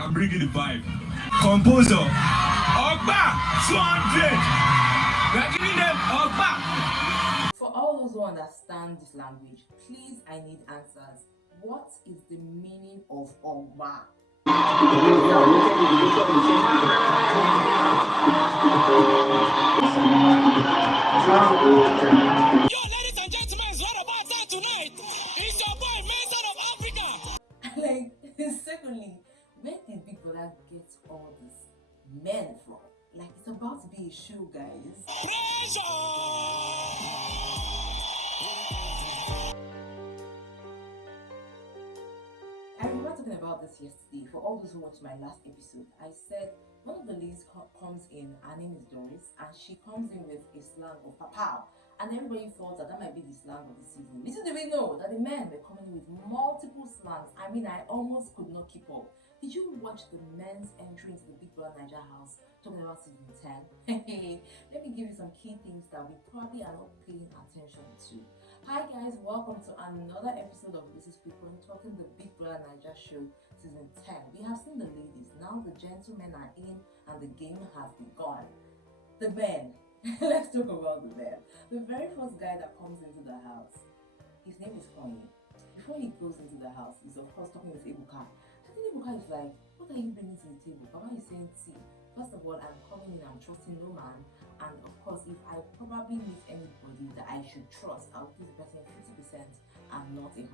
I'm bringing the vibe. Composer, Ogba, 200. We're giving them Ogba. For all those who understand this language, please, I need answers. What is the meaning of Ogba? Yo, ladies and gentlemen, it's not about that tonight. It's your boy, Mensan of Africa. Like, secondly, where did Big Brother get all these men from? Like, it's about to be a show, guys. Pressure. I remember talking about this yesterday. For all those who watched my last episode, I said one of the ladies comes in, her name is Doris, and she comes in with a slang of papao. And everybody thought that might be the slang of the season. Little did we know that the men were coming in with multiple slangs. I mean, I almost could not keep up. Did you watch the men's entry into the Big BBNaija house talking about season 10? Hey, let me give you some key things that we probably are not paying attention to. Hi guys, welcome to another episode of This is People talking the Big BBNaija show season 10. We have seen the ladies, now the gentlemen are in and the game has begun. The men. Let's talk about the men. The very first guy that comes into the house, his name is Koyin. Before he goes into the house, he's of course talking with Ebuka. I think Ebuka is like, what are you bringing to the table? Baba is saying, see, first of all, I'm coming in, I'm trusting no man. And of course, if I probably meet anybody that I should trust, I'll give the person 50% and not 100%.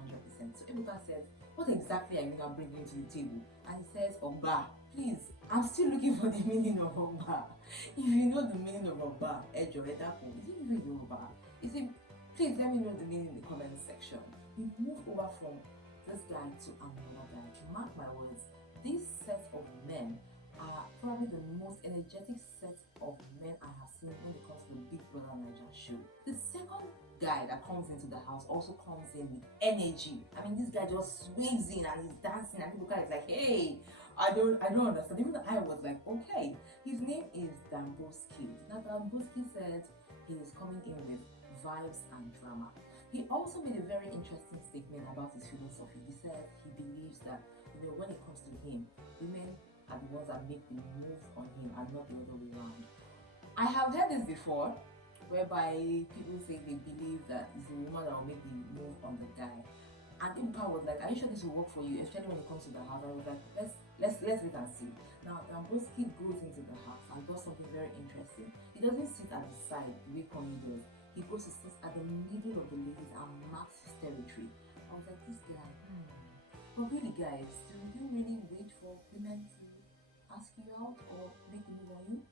So Ebuka says, what exactly are you now bringing to the table? And he says, Ogba. Please, I'm still looking for the meaning of Ogba. If you know the meaning of Ogba, is it even Yoruba? Please let me know the meaning in the comment section. We move over from this guy to another guy. Mark my words, this set of men are probably the most energetic set of men I have seen when it comes to the Big BBNaija show. The second guy that comes into the house also comes in with energy. I mean, this guy just sways in and he's dancing and people is like, hey, I don't understand. Even I was like, okay. His name is Danboskid. Now Danboskid said he is coming in with vibes and drama. He also made a very interesting statement about his philosophy. He said he believes that, when it comes to him, women are the ones that make the move on him and not the other way around. I have heard this before, whereby people say they believe that it's the woman that will make the move on the guy. And Ibuka was like, are you sure this will work for you? Especially when it comes to the house. I was like, let's wait and see. Now Danboskid goes into the house and does something very interesting. He doesn't sit at the side the way Koyin does. He goes to sit at the middle of the ladies and marks his territory. I was like, this guy, But really guys, do you really wait for women to ask you out or make a move on you?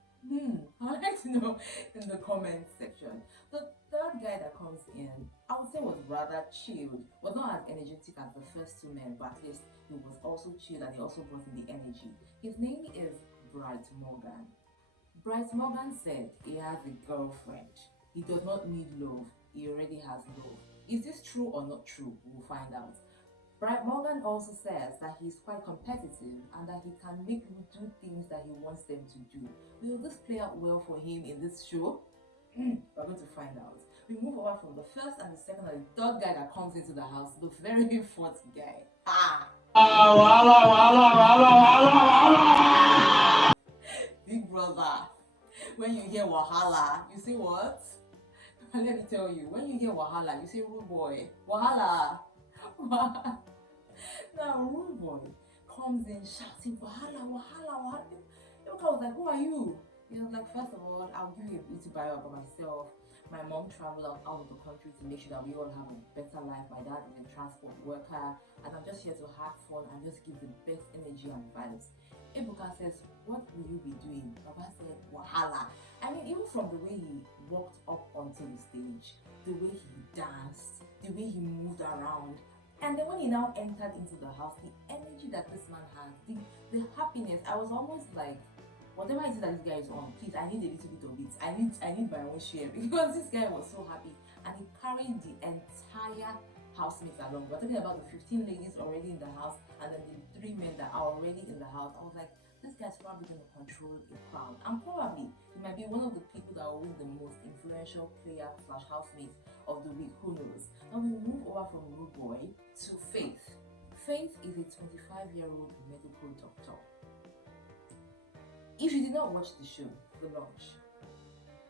I'd like to know in the comment section. The third guy that comes in, I would say was rather chilled. Was not as energetic as the first two men, but at least he was also chilled and he also brought in the energy. His name is Bright Morgan. Bright Morgan said he has a girlfriend. He does not need love. He already has love. Is this true or not true? We'll find out. Bright Morgan also says that he's quite competitive and that he can make people do things that he wants them to do. Will this play out well for him in this show? We're going to find out. We move over from the first and the second and the third guy that comes into the house, the very fourth guy. Big brother, when you hear Wahala, you say what? Let me tell you, when you hear Wahala, you say Rooboy. Wahala. Now Rooboy comes in shouting Wahala, Wahala, Wahala. Look, I was like, who are you? He was like, first of all, I'll give you a beauty bio about myself. My mom traveled out of the country to make sure that we all have a better life. My dad is a transport worker, and I'm just here to have fun and just give the best energy and vibes. Ebuka says, what will you be doing? Baba said, Wahala. I mean, even from the way he walked up onto the stage, the way he danced, the way he moved around, and then when he now entered into the house, the energy that this man has, the happiness, I was almost like, whatever it is that this guy is on, please, I need a little bit of it. I need my own share, because this guy was so happy and he carried the entire housemates along. We're talking about the 15 ladies already in the house and then the 3 men that are already in the house. I was like, this guy's probably going to control a crowd, and probably he might be one of the people that will win the most influential player / housemate of the week. Who knows? Now we move over from Rooboy to Faith. Faith is a 25-year-old medical doctor. If you did not watch the show, the launch,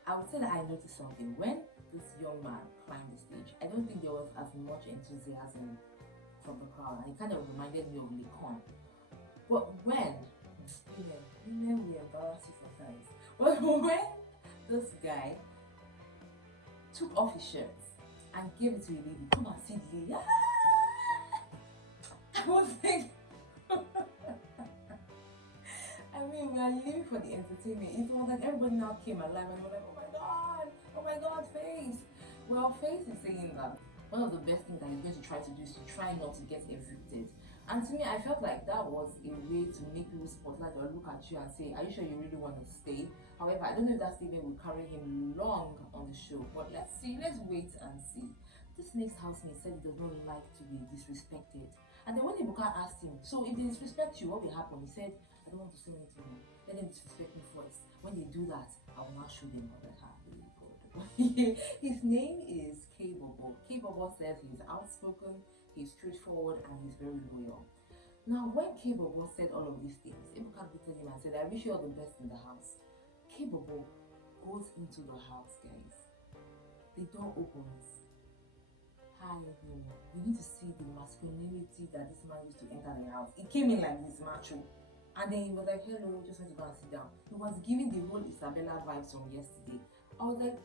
I would say that I noticed something. When this young man climbed the stage, I don't think there was as much enthusiasm from the crowd, and it kind of reminded me of Lekon. But when women will embarrass you sometimes. But when this guy took off his shirt and gave it to a lady, come and see the lady. I was like, I mean, we are living for the entertainment. It was like everybody now came alive and we're like, oh my god, Face. Well, Face is saying that one of the best things that he's going to try to do is to try not to get evicted. And to me, I felt like that was a way to make people spotlight or look at you and say, are you sure you really want to stay? However, I don't know if that statement will carry him long on the show, but let's see, let's wait and see. This next housemate said he does not like to be disrespected. And then when Ibuka asked him, so if they disrespect you, what will happen? He said, I don't want to say anything. Let them disrespect me first. When they do that, I will not show them how that happened. His name is Kaybobo. Kaybobo says he's outspoken, he's straightforward, and he's very loyal. Now, when Kaybobo said all of these things, Ibuka greeted him and said, I wish you all the best in the house. Kaybobo goes into the house, guys. The door opens. Hi, everyone. You need to see the masculinity that this man used to enter the house. He came in like this macho. And then he was like, hello, just want to go and sit down. He was giving the whole Isabella vibes from yesterday. I was like,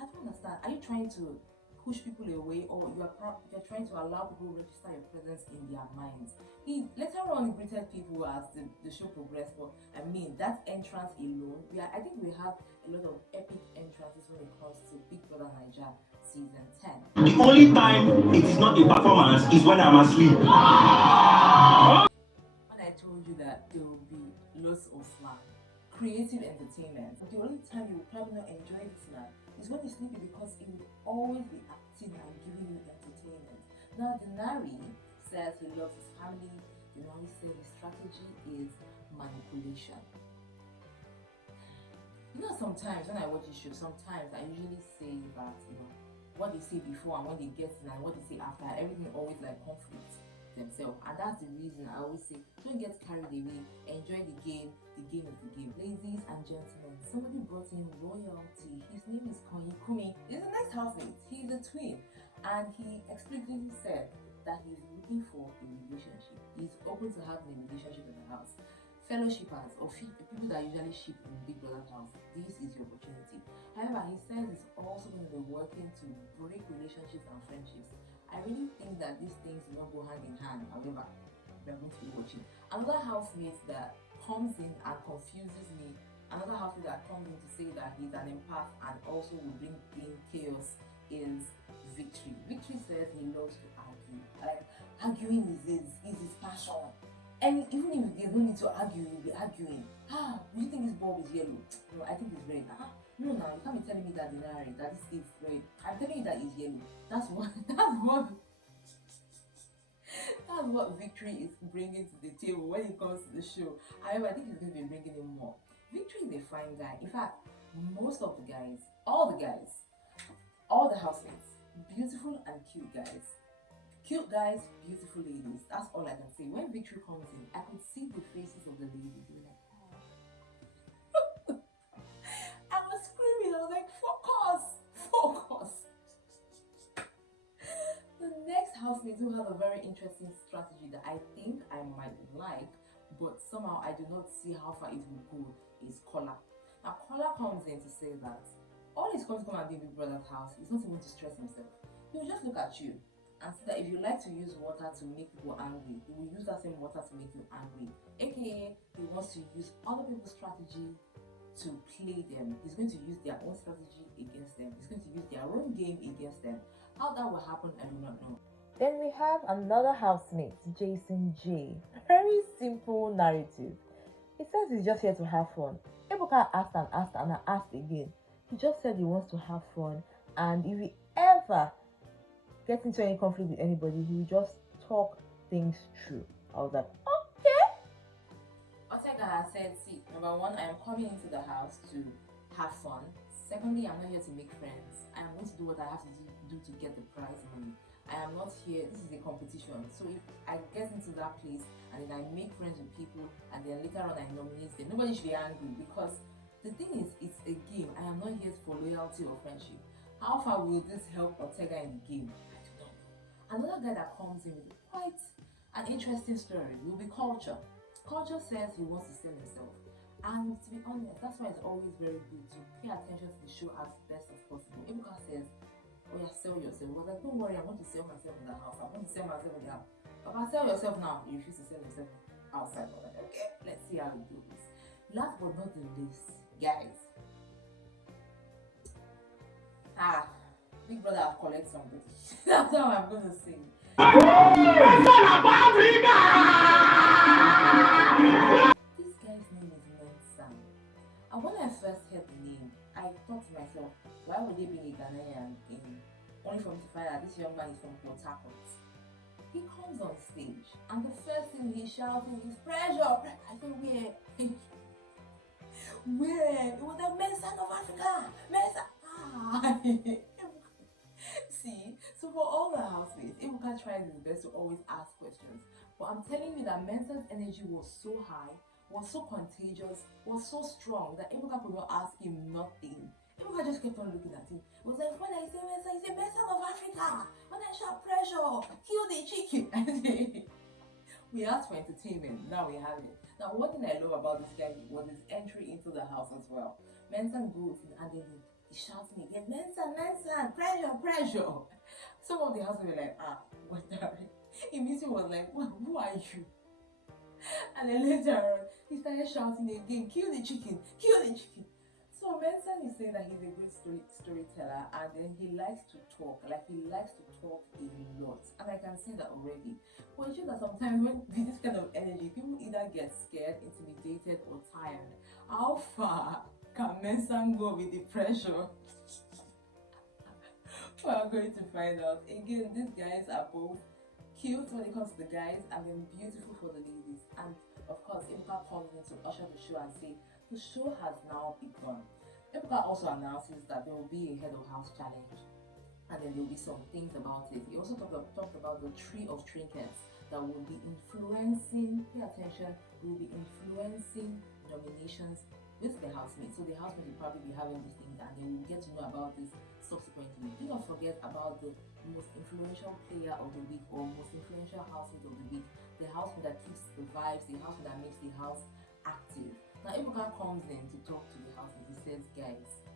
I don't understand. Are you trying to push people away, or you're trying to allow people to register your presence in their minds? He later on greeted people as the show progressed, but I mean, that entrance alone, I think we have a lot of epic entrances when it comes to BBNaija Season 10. The only time it is not a performance is when I'm asleep. When I told you that there will be lots of slang, creative entertainment, the only time you will probably not enjoy this man is when you're sleeping, because he will always be acting and giving you entertainment. Now, Denari says he loves his family. Denari says his strategy is manipulation. You know, sometimes when I watch this show, sometimes I usually say that, what they say before and when they get in and what they say after, everything always like conflicts themselves. And that's the reason I always say, don't get carried away, enjoy the game is the game. Ladies and gentlemen, somebody brought in royalty. His name is Kayikunmi. He's the next housemate. He's a twin. And he explicitly said that he's looking for a relationship. He's open to having a relationship in the house. Fellow shippers, or people that usually ship in Big Brother's house, this is your opportunity. However, he says he's also going to be working to break relationships and friendships. I really think that these things do not go hand in hand. However, we're going to be watching. Another housemate that comes in and confuses me, another housemate that comes in to say that he's an empath and also will bring in chaos, is Victory. Victory says he loves to argue. Like, arguing is his passion. And even if they don't need to argue, he'll be arguing. Do you think this bulb is yellow? No, I think it's red. No, you can't be telling me that Denari, that this is red. I'm telling you that it's yellow. That's what Victory is bringing to the table when it comes to the show. However, I think he's going to be bringing in more. Victory is a fine guy. In fact, most of the guys, all the housemates, beautiful and cute guys. Cute guys, beautiful ladies. That's all I can say. When Victory comes in, I could see the faces of the ladies. They were like, I was screaming. I was like, focus. The next housemate who has a very interesting strategy that I think I might like, but somehow I do not see how far it will go, is Kola. Now, Kola comes in to say that all he's going to come and be Big Brother's house, he's not even to stress himself. He will just look at you and say that if you like to use water to make people angry, he will use that same water to make you angry. AKA, he wants to use other people's strategy to play them. He's going to use their own strategy against them. He's going to use their own game against them. How that will happen, I do not know. Then we have another housemate, Jason J. Very simple narrative. He says he's just here to have fun. Ebuka asked and asked again. He just said he wants to have fun, and if he ever gets into any conflict with anybody, he will just talk things through. I was like, okay. Otega has said, see, number one, I am coming into the house to have fun. Secondly, I'm not here to make friends. I am going to do what I have to do to get the prize money. I am not here. This is a competition. So if I get into that place and then I make friends with people and then later on I nominate them, nobody should be angry, because the thing is, it's a game. I am not here for loyalty or friendship. How far will this help Otega in the game? I do not know. Another guy that comes in with quite an interesting story will be Culture. Culture says he wants to sell himself. And to be honest, that's why it's always very good to pay attention to the show as best as possible. Ebuka says, oh yeah, sell yourself. He was like, don't worry, I want to sell myself in the house. I want to sell myself in the house. Papa, sell yourself now. You refuse to sell yourself outside. I was like, okay, let's see how it goes. Last but not the least, guys. Big brother have collect somebody. That's how I'm gonna sing. This guy's name is Mensan. And when I first heard the name, I thought to myself, why would they bring a Ghanaian in? Only for me to find out this young man is from Port Harcourt. He comes on stage, and the first thing he's shouting is pressure. I said, where? Where? It was the Mensan of Africa. Mensan. See, so for all the housemates, Ebuka tries his best to always ask questions. But I'm telling you that Mensan's energy was so high, was so contagious, was so strong that Ebuka could not ask him nothing. Ebuka just kept on looking at him. It was like, when I say Mensan, he said, Mensan of Africa. When I shout pressure, kill the chicken. We asked for entertainment, now we have it. Now, one thing I love about this guy was his entry into the house as well. Mensan goes in and then he's shouting again, Mensan, Mensan, pressure, pressure. Some of the housemen were like, what the heck? Immediately was like, well, who are you? And then later on, he started shouting again, kill the chicken, kill the chicken. So Mensan is saying that he's a good storyteller, and then he likes to talk, like he likes to talk a lot. And I can see that already. But it's just that sometimes when with this kind of energy, people either get scared, intimidated, or tired. How far can Mensan go with the pressure? We are going to find out. Again, these guys are both cute when it comes to the guys and then beautiful for the ladies. And of course, Ebuka calls in to usher the show and say, the show has now begun. Ebuka also announces that there will be a head of house challenge, and then there will be some things about it. He also talked about the tree of trinkets that will be influencing, pay attention, will be influencing nominations with the housemates. So the housemates will probably be having these things, and then we'll get to know about this subsequently. Do not forget about the most influential player of the week or most influential housemate of the week, the housemate that keeps the vibes, the housemate that makes the house active. Now Ebuka comes in to talk to the housemate. He says, guys,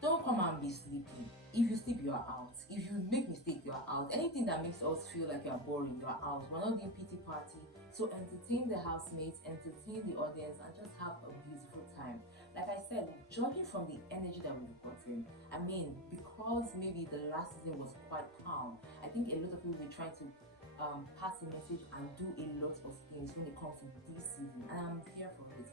don't come and be sleeping. If you sleep, you are out. If you make mistake, you are out. Anything that makes us feel like you are boring, you are out. We're not doing pity party. So entertain the housemates, entertain the audience, and just have a beautiful time. Like I said, judging from the energy that we've gotten, I mean, because maybe the last season was quite calm, I think a lot of people were trying to pass a message and do a lot of things when it comes to this season, and I'm here for it.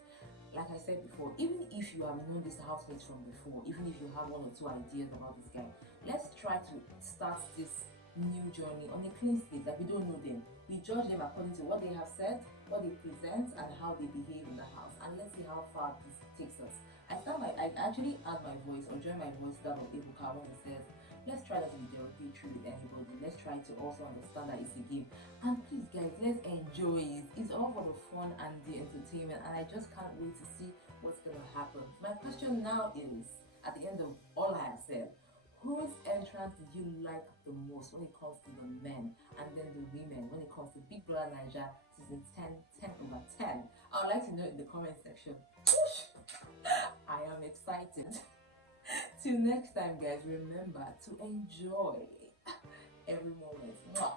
Like I said before, even if you have known these housemates from before, even if you have one or two ideas about this guy, let's try to start this new journey on a clean slate. Like, we don't know them, we judge them according to what they have said, what they present, and how they behave in the house, and let's see how far this takes us. I actually add my voice or join my voice that of Ebuka when he says, let's try not to be derogatory with anybody. Let's try to also understand that it's a game. And please, guys, let's enjoy it. It's all for the fun and the entertainment, and I just can't wait to see what's gonna happen. My question now is, at the end of all I have said, whose entrance did you like the most when it comes to the men and then the women when it comes to Big Brother Naija season 10/10? I would like to know in the comment section. I am excited. Till next time, guys, remember to enjoy every moment. Mwah.